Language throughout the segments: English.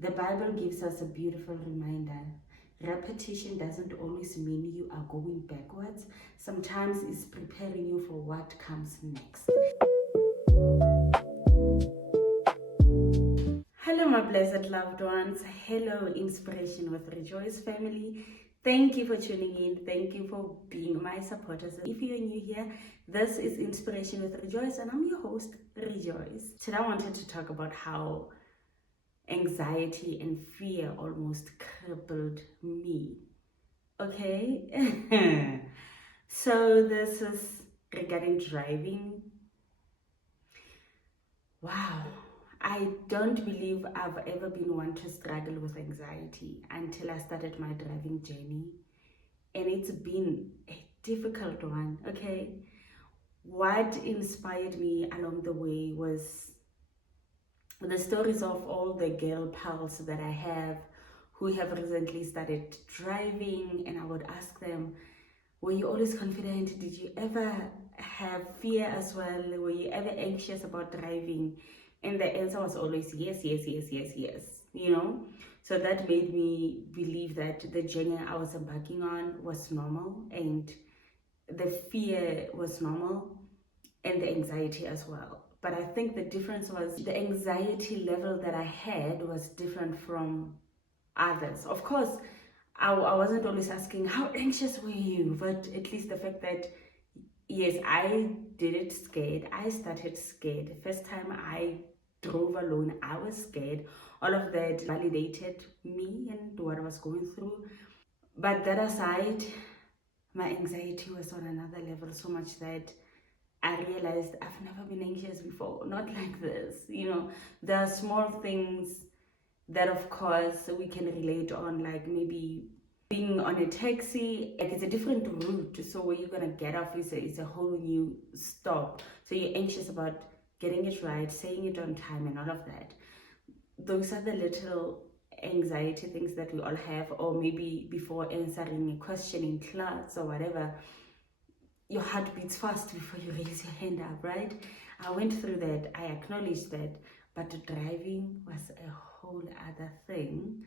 The Bible gives us a beautiful reminder. Repetition doesn't always mean you are going backwards. Sometimes it's preparing you for what comes next. Hello, my blessed loved ones. Hello, Inspiration with Rejoice family. Thank you for tuning in. Thank you for being my supporters. If you're new here, this is Inspiration with Rejoice, and I'm your host, Rejoice. Today, I wanted to talk about how anxiety and fear almost crippled me. Okay? So, this is regarding driving. Wow. I don't believe I've ever been one to struggle with anxiety until I started my driving journey. And it's been a difficult one, okay? What inspired me along the way was the stories of all the girl pals that I have who have recently started driving, and I would ask them, were you always confident? Did you ever have fear as well? Were you ever anxious about driving? And the answer was always yes, yes, yes, yes, yes, you know? So that made me believe that the journey I was embarking on was normal, and the fear was normal, and the anxiety as well. But I think the difference was the anxiety level that I had was different from others. Of course, I wasn't always asking, how anxious were you? But at least the fact that, yes, I did it scared. I started scared. The first time I drove alone, I was scared. All of that validated me and what I was going through. But that aside, my anxiety was on another level, so much that I realized I've never been anxious before. Not like this. You know, there are small things that, of course, we can relate on, like maybe being on a taxi. Like, it's a different route, so where you're gonna get off is a whole new stop. So you're anxious about getting it right, saying it on time, and all of that. Those are the little anxiety things that we all have. Or maybe before answering a question in class or whatever, your heart beats fast before you raise your hand up, right? I went through that, I acknowledged that, but driving was a whole other thing.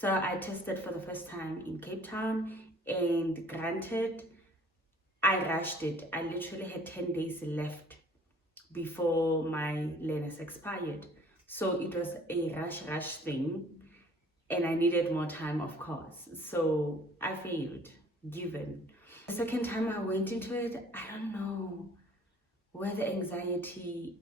So I tested for the first time in Cape Town, and granted, I rushed it. I literally had 10 days left before my learners expired. So it was a rush thing, and I needed more time, of course. So I failed, given. The second time I went into it, I don't know where the anxiety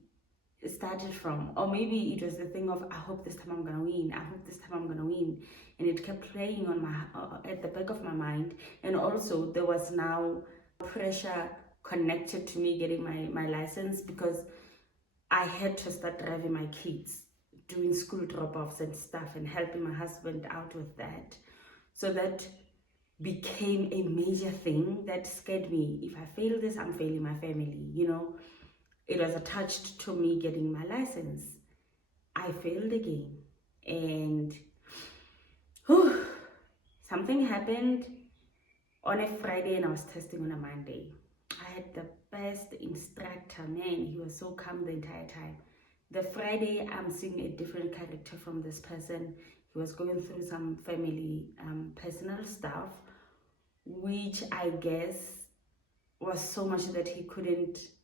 started from. Or maybe it was the thing of, I hope this time I'm gonna win. I hope this time I'm gonna win. And it kept playing on at the back of my mind. And also there was now pressure connected to me getting my license, because I had to start driving my kids, doing school drop-offs and stuff, and helping my husband out with that. So that became a major thing that scared me. If I fail this, I'm failing my family, you know. It was attached to me getting my license. I failed again, and something happened on a Friday, and I was testing on a Monday. I had the best instructor, man. He was so calm the entire time. The Friday, I'm seeing a different character from this person. He was going through some family personal stuff, which I guess was so much that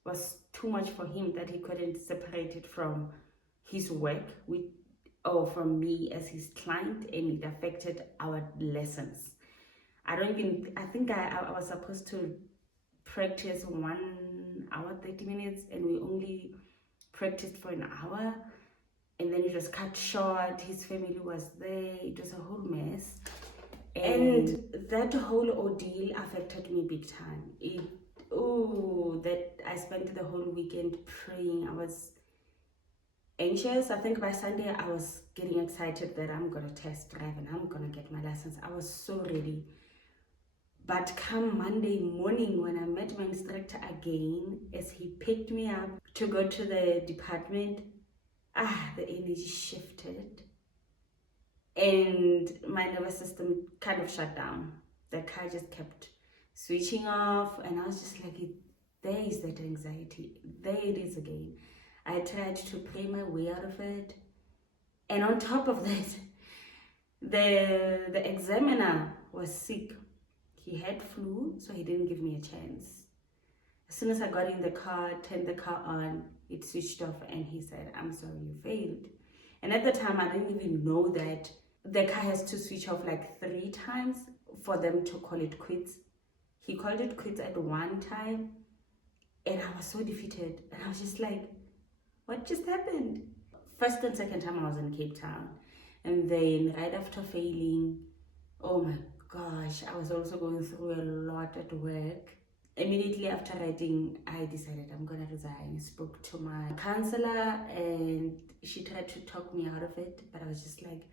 was too much for him, that he couldn't separate it from his work or from me as his client, and it affected our lessons. I think I was supposed to practice 1 hour, 30 minutes, and we only practiced for an hour, and then it was cut short. His family was there. It was a whole mess. And that whole ordeal affected me big time. That I spent the whole weekend praying. I was anxious. I think by Sunday I was getting excited that I'm gonna test drive and I'm gonna get my license. I was so ready. But come Monday morning, when I met my instructor again, as he picked me up to go to the department, the energy shifted. And my nervous system kind of shut down. The car just kept switching off, and I was just like, there is that anxiety. There it is again. I tried to pray my way out of it. And on top of that, The examiner was sick. He had flu, so he didn't give me a chance. As soon as I got in the car, turned the car on, it switched off, and he said, "I'm sorry, you failed." And at the time, I didn't even know that the car has to switch off like 3 times for them to call it quits. He called it quits at one time, and I was so defeated. And I was just like, what just happened? First and second time I was in Cape Town. And then right after failing, oh my gosh, I was also going through a lot at work. Immediately after writing, I decided I'm gonna resign. I spoke to my counselor and she tried to talk me out of it, but I was just like,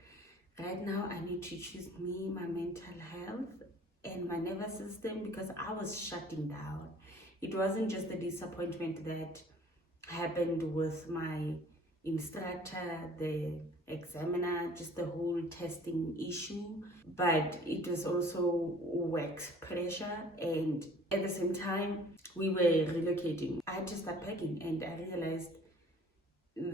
right now I need to choose me, my mental health and my nervous system, because I was shutting down. It wasn't just the disappointment that happened with my instructor, the examiner, just the whole testing issue, but it was also work pressure, and at the same time we were relocating. I had to start packing, and I realized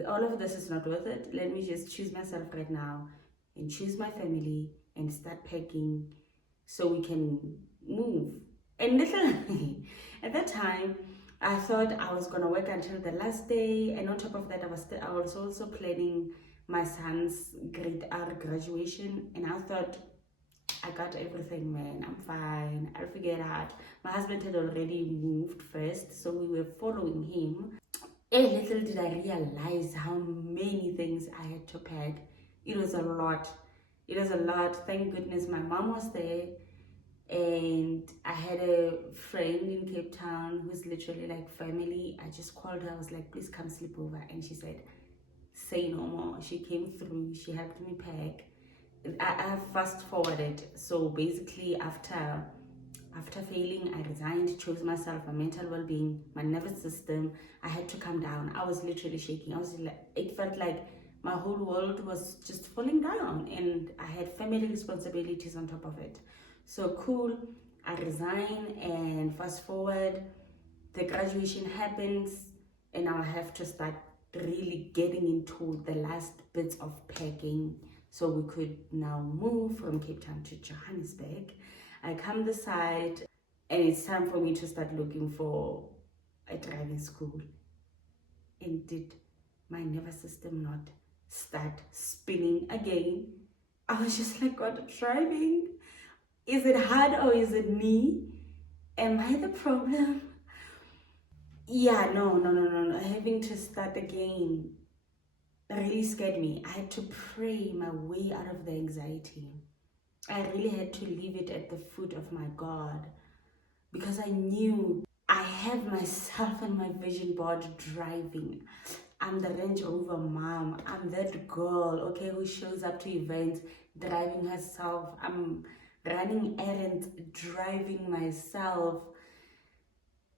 all of this is not worth it. Let me just choose myself right now and choose my family and start packing so we can move. And literally at that time I thought I was gonna work until the last day, and on top of that, I was also planning my son's grade R graduation, and I thought, I got everything, man. I'm fine. I'll figure it out. My husband had already moved first, so we were following him. And little did I realize how many things I had to pack. It was a lot. It was a lot. Thank goodness my mom was there. And I had a friend in Cape Town who's literally like family. I just called her. I was like, please come sleep over. And she said, say no more. She came through. She helped me pack. I fast forwarded. So basically after failing, I resigned, chose myself, my mental well-being, my nervous system. I had to calm down. I was literally shaking. It felt like my whole world was just falling down, and I had family responsibilities on top of it. So cool, I resign, and fast forward, the graduation happens, and now I have to start really getting into the last bits of packing so we could now move from Cape Town to Johannesburg. I come this side, and it's time for me to start looking for a driving school. And did my nervous system not start spinning again? I was just like, God, driving? Is it hard or is it me? Am I the problem? Yeah, no. Having to start again really scared me. I had to pray my way out of the anxiety. I really had to leave it at the foot of my God, because I knew I have myself and my vision board driving. I'm the Range Rover mom. I'm that girl, okay, who shows up to events driving herself. I'm running errands, driving myself.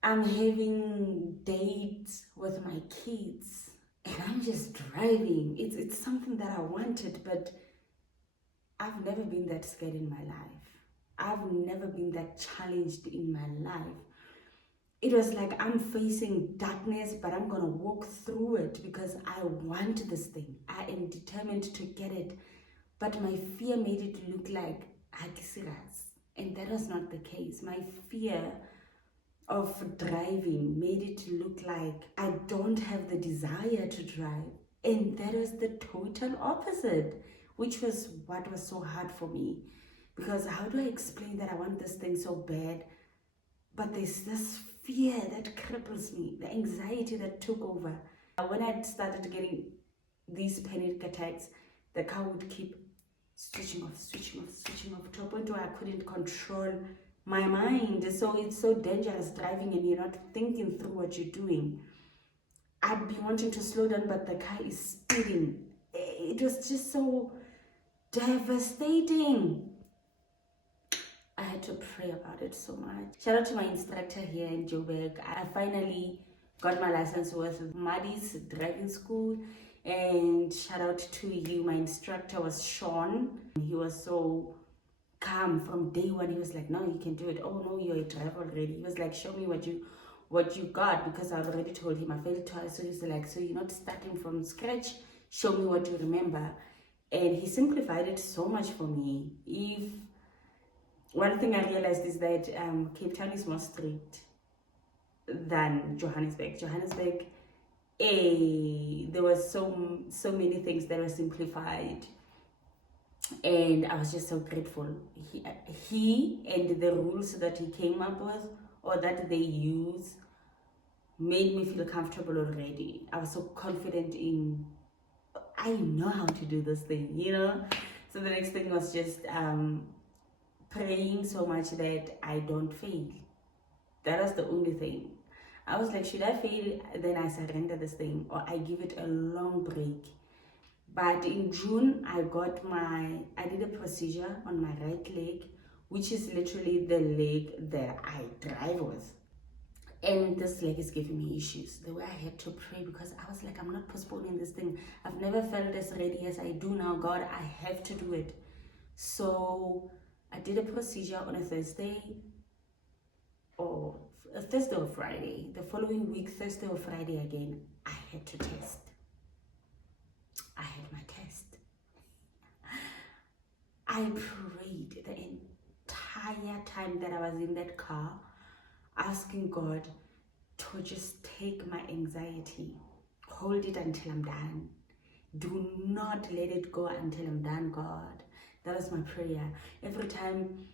I'm having dates with my kids, and I'm just driving. It's something that I wanted, but I've never been that scared in my life. I've never been that challenged in my life. It was like I'm facing darkness, but I'm gonna walk through it because I want this thing. I am determined to get it. But my fear made it look like Hakisiras, and that was not the case. My fear of driving made it look like I don't have the desire to drive, and that was the total opposite, which was what was so hard for me. Because how do I explain that I want this thing so bad, but there's this fear that cripples me, the anxiety that took over. When I started getting these panic attacks, the car would keep switching off to a point where I couldn't control my mind. So it's so dangerous driving and you're not thinking through what you're doing. I'd be wanting to slow down, but the car is speeding. It was just so devastating. I had to pray about it so much. Shout out to my instructor here in Joburg. I finally got my license with Maddie's driving school. And shout out to you. My instructor was Sean. He was so calm from day one. He was like, no, you can do it. Oh no, you're a driver already. He was like, show me what you got, because I already told him I failed twice. So he's like, so you're not starting from scratch. Show me what you remember. And he simplified it so much for me. If one thing I realized is that Cape Town is more strict than Johannesburg. Johannesburg, there was so many things that were simplified, and I was just so grateful. He and the rules that he came up with, or that they use, made me feel comfortable already. I was so confident in, I know how to do this thing, you know. So the next thing was just praying so much that I don't fail. That was the only thing. I was like, should I fail? Then I surrender this thing, or I give it a long break. But in June, I did a procedure on my right leg, which is literally the leg that I drive with. And this leg is giving me issues. The way I had to pray, because I was like, I'm not postponing this thing. I've never felt as ready as I do now. God, I have to do it. So I did a procedure on a Thursday or Friday. The following week, Thursday or Friday again, I had to test. I had my test. I prayed the entire time that I was in that car, asking God to just take my anxiety, hold it until I'm done. Do not let it go until I'm done, God. That was my prayer. Every time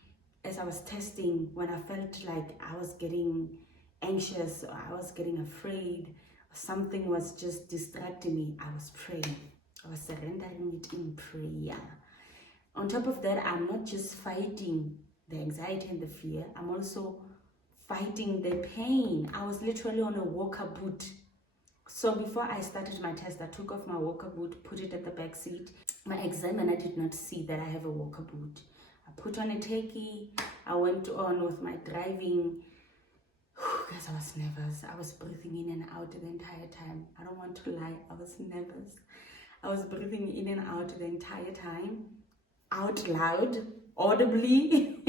as I was testing, when I felt like I was getting anxious or I was getting afraid, or something was just distracting me, I was praying. I was surrendering it in prayer. On top of that, I'm not just fighting the anxiety and the fear, I'm also fighting the pain. I was literally on a walker boot. So before I started my test, I took off my walker boot, put it at the back seat. My examiner did not see that I have a walker boot. I put on a takey. I went on with my driving. Guys, I was nervous. I was breathing in and out the entire time. I don't want to lie, I was nervous. I was breathing in and out the entire time, out loud, audibly.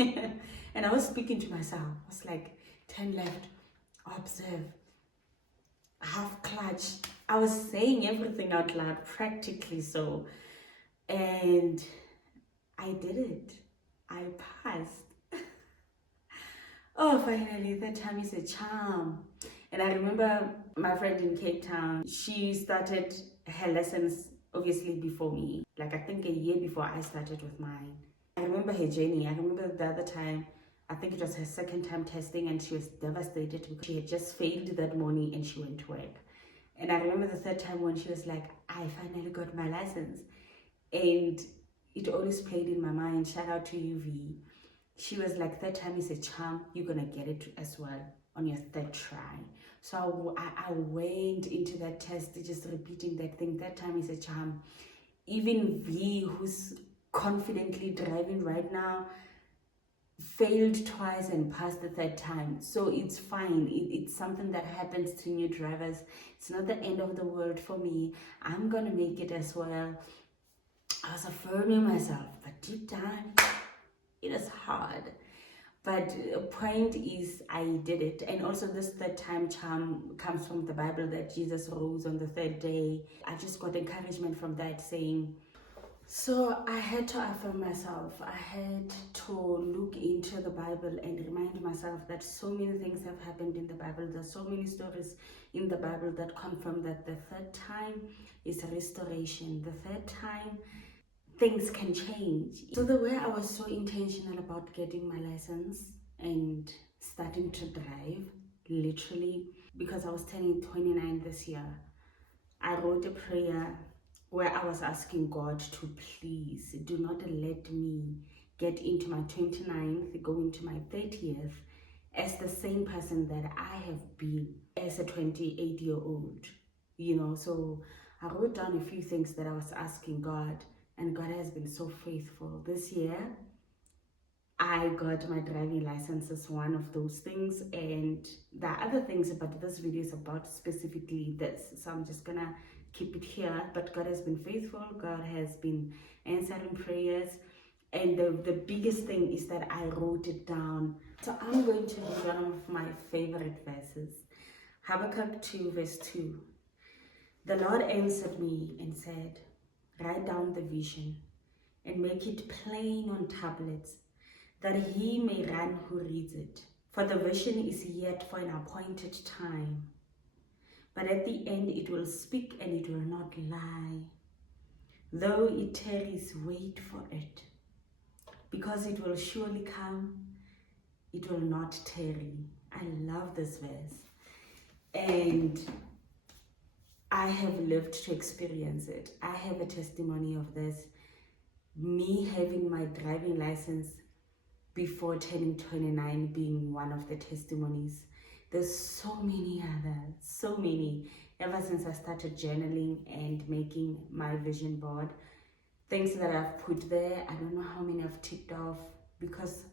And I was speaking to myself. I was like, turn left, observe, half clutch. I was saying everything out loud, practically so. And I did it. I passed. Oh, finally, that time is a charm. And I remember my friend in Cape Town, she started her lessons obviously before me, like I think a year before I started with mine. I remember her journey. I remember the other time, I think it was her second time testing, and she was devastated because she had just failed that morning and she went to work. And I remember the third time when she was like, I finally got my license. And it always played in my mind. Shout out to you, V. She was like, third time is a charm. You're going to get it as well on your third try. So I went into that test just repeating that thing. Third time is a charm. Even V, who's confidently driving right now, failed twice and passed the third time. So it's fine. It's something that happens to new drivers. It's not the end of the world for me. I'm going to make it as well. I was affirming myself, but deep down, it is hard. But the point is, I did it. And also this third time charm comes from the Bible, that Jesus rose on the third day. I just got encouragement from that, saying, so I had to affirm myself. I had to look into the Bible and remind myself that so many things have happened in the Bible. There's so many stories in the Bible that confirm that the third time is restoration. The third time, things can change. So the way I was so intentional about getting my license and starting to drive, literally, because I was turning 29 this year, I wrote a prayer where I was asking God to please do not let me get into my 29th, go into my 30th as the same person that I have been as a 28-year-old, you know. So I wrote down a few things that I was asking God, and God has been so faithful. This year, I got my driving license as one of those things, and there are other things, but this video is about specifically this. So I'm just gonna keep it here. But God has been faithful. God has been answering prayers. And the biggest thing is that I wrote it down. So I'm going to read one of my favorite verses. Habbakak 2 verse 2. The Lord answered me and said, write down the vision and make it plain on tablets, that he may run who reads it. For the vision is yet for an appointed time, but at the end it will speak and it will not lie. Though it tarries, wait for it, because it will surely come, it will not tarry. I love this verse, and I have lived to experience it. I have a testimony of this. Me having my driving license before turning 29 being one of the testimonies. There's so many others, so many. Ever since I started journaling and making my vision board, things that I've put there, I don't know how many I've ticked off, because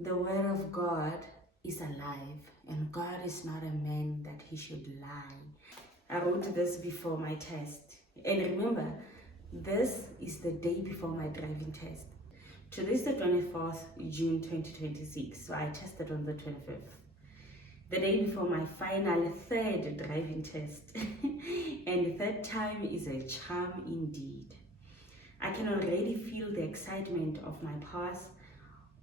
the word of God is alive, and God is not a man that he should lie. I wrote this before my test, and remember, this is the day before my driving test. Today is the 24th June 2026, so I tested on the 25th. The day before my final third driving test. And third time is a charm indeed. I can already feel the excitement of my pass.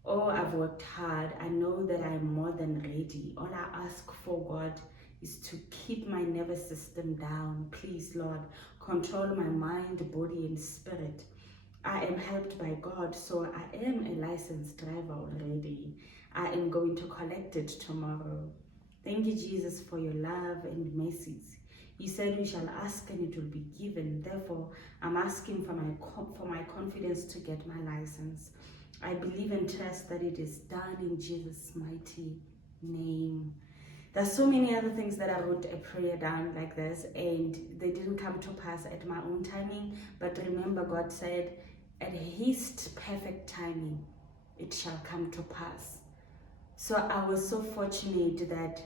Oh, I've worked hard. I know that I'm more than ready. All I ask for, God, is to keep my nervous system down. Please, Lord, control my mind, body, and spirit. I am helped by God, so I am a licensed driver already. I am going to collect it tomorrow. Thank you, Jesus, for your love and mercies. You said we shall ask and it will be given. Therefore, I'm asking for my confidence to get my license. I believe and trust that it is done in Jesus' mighty name. There's so many other things that I wrote a prayer down like this, and they didn't come to pass at my own timing. But remember, God said, at his perfect timing, it shall come to pass. So I was so fortunate that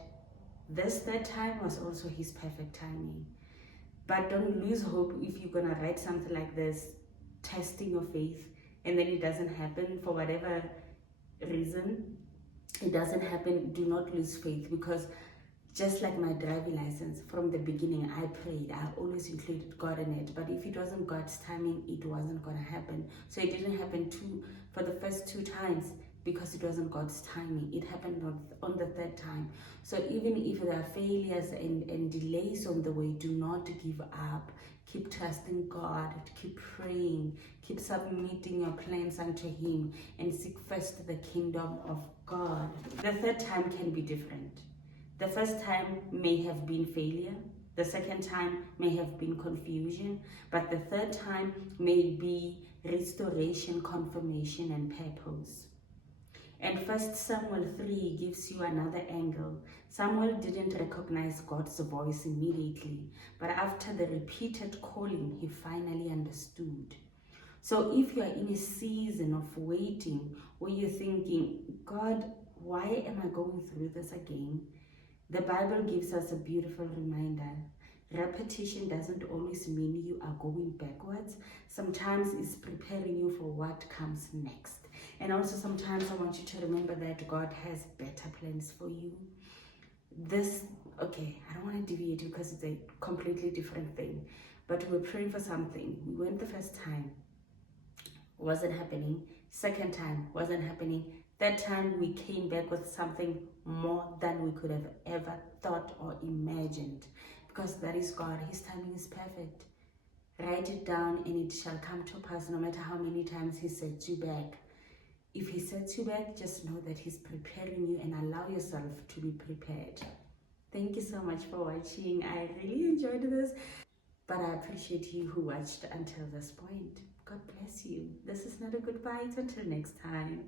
this third time was also his perfect timing. But don't lose hope if you're gonna write something like this, testing your faith, and then it doesn't happen for whatever reason. It doesn't happen. Do not lose faith, because just like my driving license, from the beginning I prayed. I always included God in it, but if it wasn't God's timing, it wasn't gonna happen. So it didn't happen for the first 2 times, because it wasn't God's timing. It happened on the third time. So even if there are failures and delays on the way, do not give up. Keep trusting God, keep praying, keep submitting your plans unto him, and seek first the kingdom of God. The third time can be different. The first time may have been failure. The second time may have been confusion. But the third time may be restoration, confirmation, and purpose. And 1 Samuel 3 gives you another angle. Samuel didn't recognize God's voice immediately, but after the repeated calling, he finally understood. So if you are in a season of waiting, where you're thinking, God, why am I going through this again? The Bible gives us a beautiful reminder. Repetition doesn't always mean you are going backwards. Sometimes it's preparing you for what comes next. And also sometimes I want you to remember that God has better plans for you. Okay, I don't want to deviate because it's a completely different thing. But we're praying for something. We went the first time, wasn't happening. Second time, wasn't happening. Third time, we came back with something more than we could have ever thought or imagined. Because that is God. His timing is perfect. Write it down and it shall come to pass, no matter how many times he sets you back. If he sets you back, just know that he's preparing you, and allow yourself to be prepared. Thank you so much for watching. I really enjoyed this, but I appreciate you who watched until this point. God bless you. This is not a goodbye. Until next time.